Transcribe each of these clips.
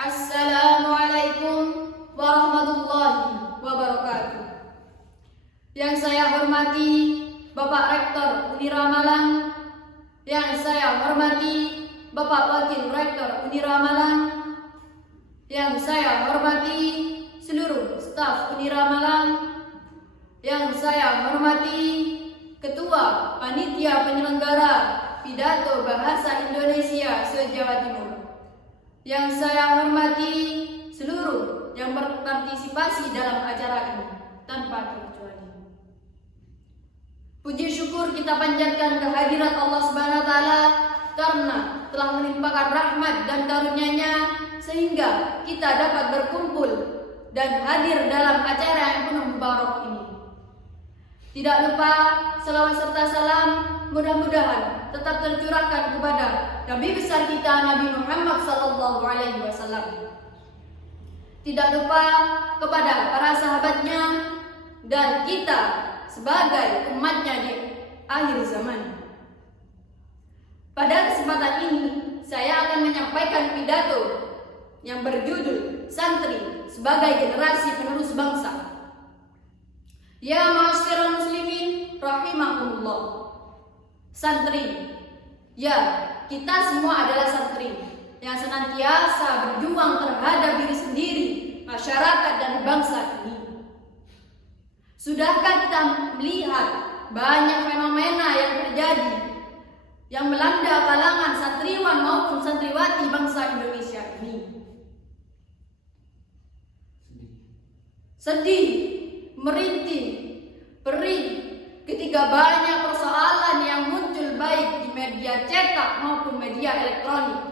Assalamualaikum warahmatullahi wabarakatuh. Yang saya hormati Bapak Rektor Unira Malang, yang saya hormati Bapak Wakil Rektor Unira Malang, yang saya hormati seluruh staf Unira Malang, yang saya hormati Ketua Panitia Penyelenggara Pidato Bahasa Indonesia se-Jawa Timur, yang saya hormati seluruh yang berpartisipasi dalam acara ini tanpa terkecuali. Puji syukur kita panjatkan kehadirat Allah Subhanahu wa taala karena telah menimpakan rahmat dan karunia-Nya sehingga kita dapat berkumpul dan hadir dalam acara yang penuh mubarak ini. Tidak lupa selawat serta salam mudah-mudahan tetap tercurahkan kepada Nabi besar kita Nabi Muhammad SAW. Tidak lupa kepada para sahabatnya dan kita sebagai umatnya di akhir zaman. Pada kesempatan ini saya akan menyampaikan pidato yang berjudul Santri sebagai Generasi Penerus Bangsa. Ya ma'asyiral muslimin rahimakumullah. Santri, ya, kita semua adalah santri yang senantiasa berjuang terhadap diri sendiri, masyarakat dan bangsa ini. Sudahkah kita melihat banyak fenomena yang terjadi yang melanda kalangan santriwan maupun santriwati bangsa Indonesia ini? Sedih, merintih, perih ketika banyak persoalan yang muncul baik di media cetak maupun media elektronik.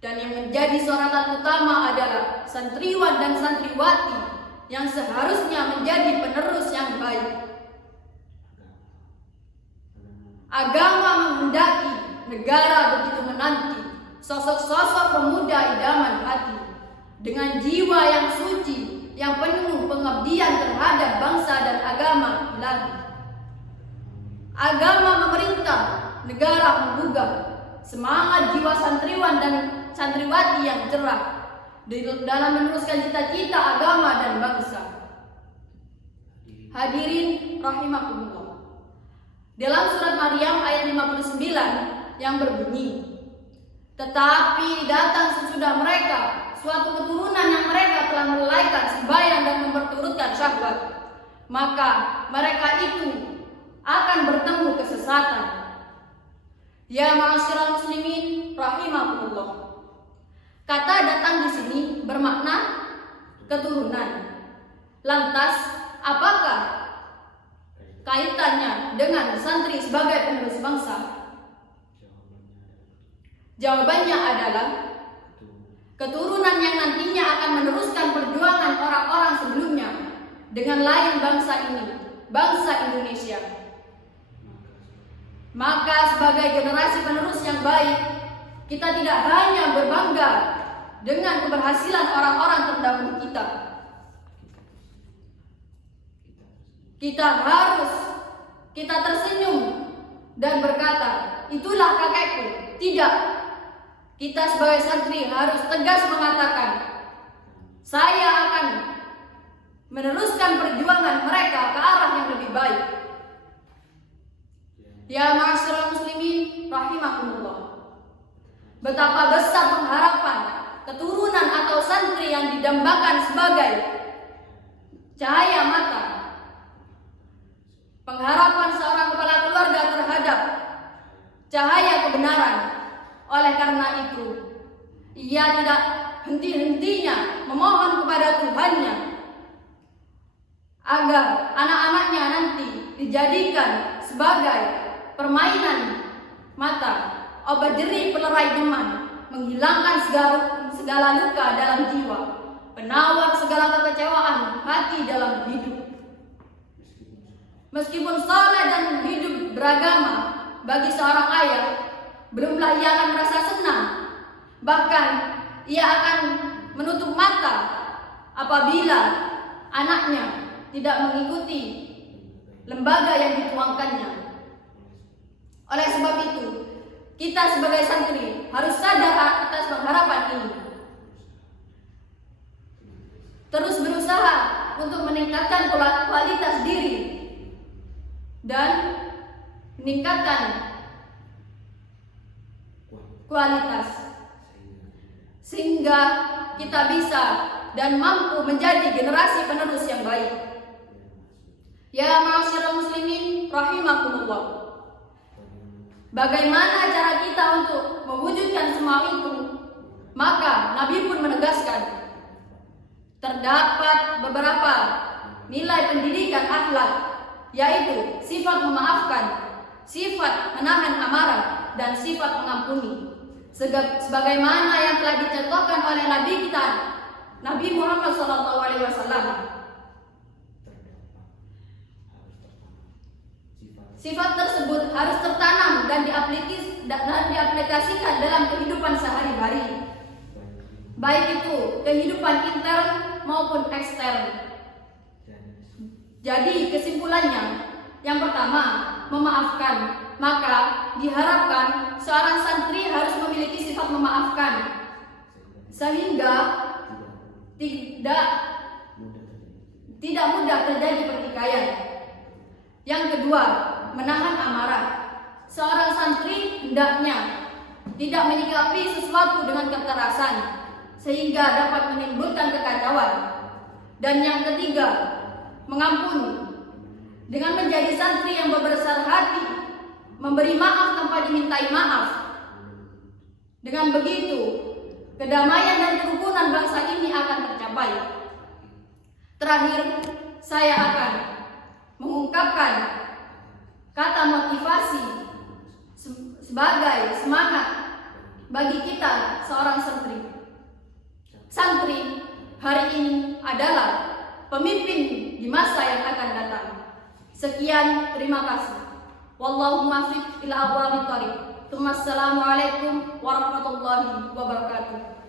Dan yang menjadi sorotan utama adalah santriwan dan santriwati yang seharusnya menjadi penerus yang baik. Agama menghendaki, negara begitu menanti sosok-sosok pemuda idaman hati dengan jiwa yang suci, yang penuh pengabdian terhadap bangsa dan agama ilahi. Agama memerintah, negara menggugah semangat jiwa santriwan dan santriwati yang cerah dalam meneruskan cita-cita agama dan bangsa. Hadirin rahimakumullah. Dalam surat Maryam ayat 59 yang berbunyi, tetapi datang sesudah mereka suatu keturunan yang mereka telah melelaikan sembahyang dan memperturutkan syahwat, maka mereka itu akan bertemu kesesatan. Ya ma'asyiral muslimin rahimakumullah. Kata datang di sini bermakna keturunan. Lantas, apakah kaitannya dengan santri sebagai penerus bangsa? Jawabannya adalah keturunan yang nantinya akan meneruskan perjuangan orang-orang sebelumnya dengan lain bangsa ini, bangsa Indonesia. Maka sebagai generasi penerus yang baik, kita tidak hanya berbangga dengan keberhasilan orang-orang terdahulu kita. Kita tersenyum dan berkata, itulah kakekku. Tidak. Kita sebagai santri harus tegas mengatakan, saya akan meneruskan perjuangan mereka ke arah yang lebih baik. Ya ma'asyiral muslimin rahimakumullah. Betapa besar pengharapan keturunan atau santri yang didambakan sebagai cahaya mata. Pengharapan seorang kepala keluarga terhadap cahaya kebenaran. Oleh karena itu, ia tidak henti-hentinya memohon kepada Tuhannya agar anak-anaknya nanti dijadikan sebagai permainan mata, obat jerih pelerai deman, menghilangkan segala luka dalam jiwa, penawar segala kekecewaan hati dalam hidup. Meskipun saleh dan hidup beragama, bagi seorang ayah belumlah ia akan merasa senang, bahkan ia akan menutup mata apabila anaknya tidak mengikuti lembaga yang dituangkannya. Oleh sebab itu, kita sebagai santri harus sadar atas pengharapan ini. meningkatkan kualitas diri dan meningkatkan kualitas sehingga kita bisa dan mampu menjadi generasi penerus yang baik. Ya ma'asyiral muslimin rahimakumullah. Bagaimana cara kita untuk mewujudkan semua itu? Maka Nabi pun menegaskan terdapat beberapa nilai pendidikan akhlak, yaitu sifat memaafkan, sifat menahan amarah, dan sifat mengampuni. Sebagaimana yang telah dicontohkan oleh Nabi kita, Nabi Muhammad SAW. Sifat tersebut harus tertanam dan diaplikasikan dalam kehidupan sehari-hari, baik itu kehidupan intern maupun ekstern. Jadi kesimpulannya, yang pertama, memaafkan. Maka diharapkan seorang santri harus memiliki sifat memaafkan sehingga tidak mudah terjadi pertikaian. Yang kedua, menahan amarah. Seorang santri hendaknya tidak menyikapi sesuatu dengan kekerasan sehingga dapat menimbulkan kekacauan. Dan yang ketiga, mengampuni. Dengan menjadi santri yang berbesar hati, memberi maaf tanpa dimintai maaf. Dengan begitu, kedamaian dan kerukunan bangsa ini akan tercapai. Terakhir, saya akan mengungkapkan kata motivasi sebagai semangat bagi kita seorang santri. Santri hari ini adalah pemimpin di masa yang akan datang. Sekian, terima kasih. Wallahu muwaffiq ila aqwamit thoriq. Assalamualaikum warahmatullahi wabarakatuh.